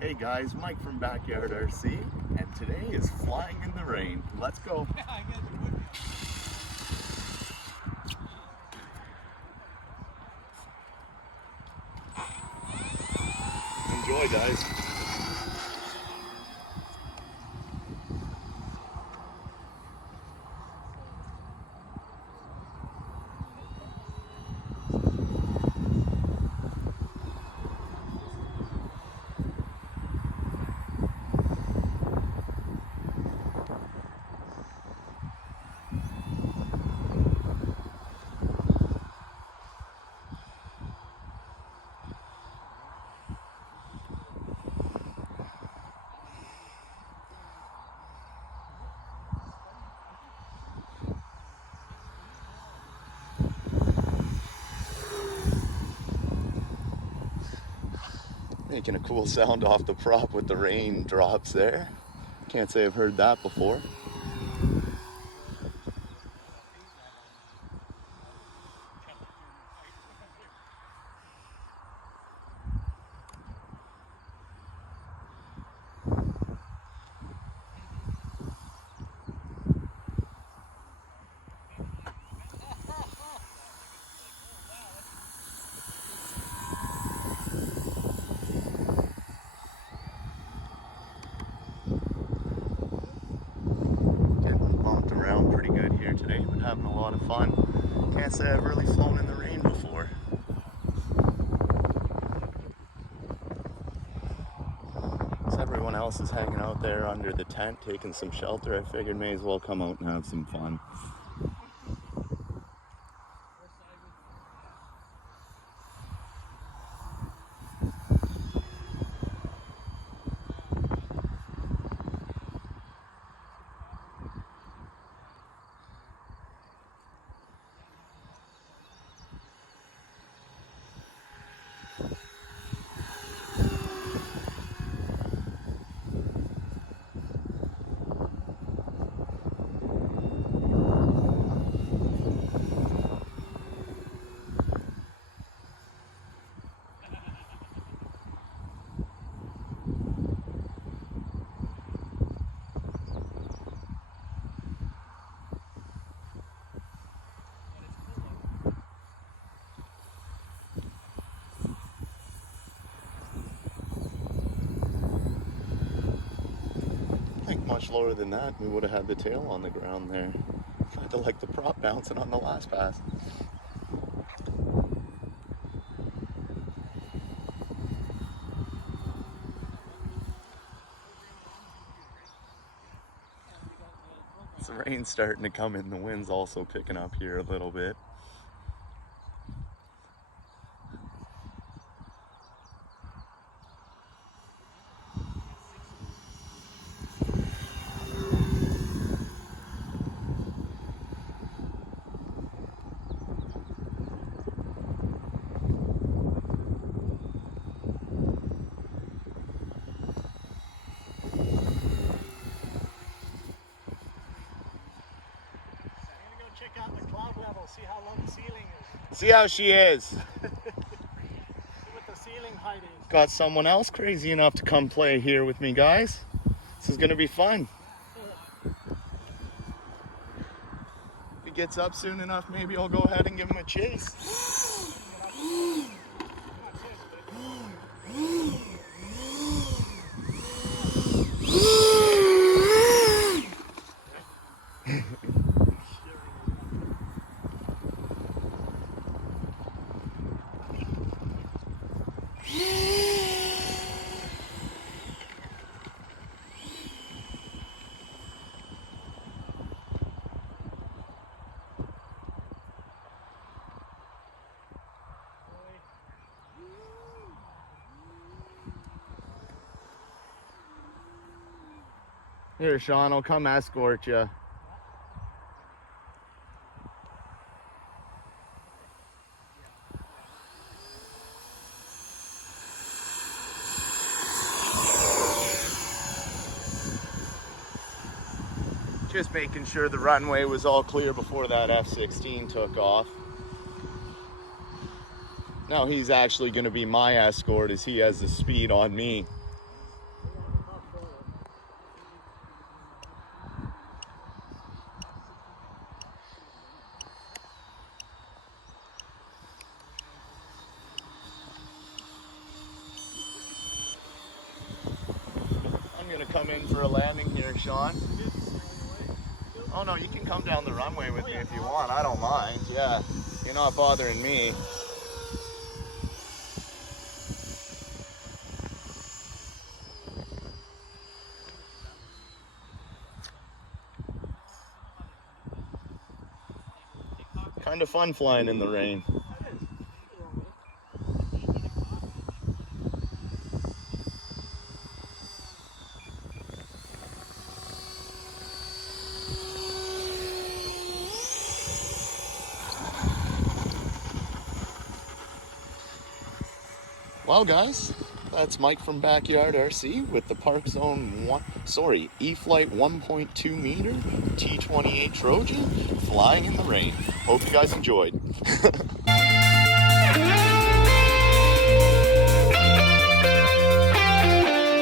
Hey guys, Mike from Backyard RC, and today is flying in the rain. Let's go. Enjoy, guys. Making a cool sound off the prop with the rain drops there. Can't say I've heard that before. Pretty good here today, but having a lot of fun. Can't say I've really flown in the rain before. As everyone else is hanging out there under the tent taking some shelter, I figured may as well come out and have some fun. Much lower than that, we would have had the tail on the ground there. I had to like the prop bouncing on the last pass. The rain's starting to come in, the wind's also picking up here a little bit. Check out the cloud level, see how low the ceiling is. See how she is. See what the ceiling height is. Got someone else crazy enough to come play here with me, guys. This is gonna be fun. If he gets up soon enough, maybe I'll go ahead and give him a chase. Here, Sean, I'll come escort you. Just making sure the runway was all clear before that F-16 took off. Now he's actually going to be my escort as he has the speed on me. come in for a landing here, Sean. Oh no, you can come down the runway with me if you want. I don't mind. Yeah, you're not bothering me. Kind of fun flying in the rain. Well guys, that's Mike from Backyard RC with the Park Zone E-flite 1.2 meter T-28 Trojan flying in the rain. Hope you guys enjoyed.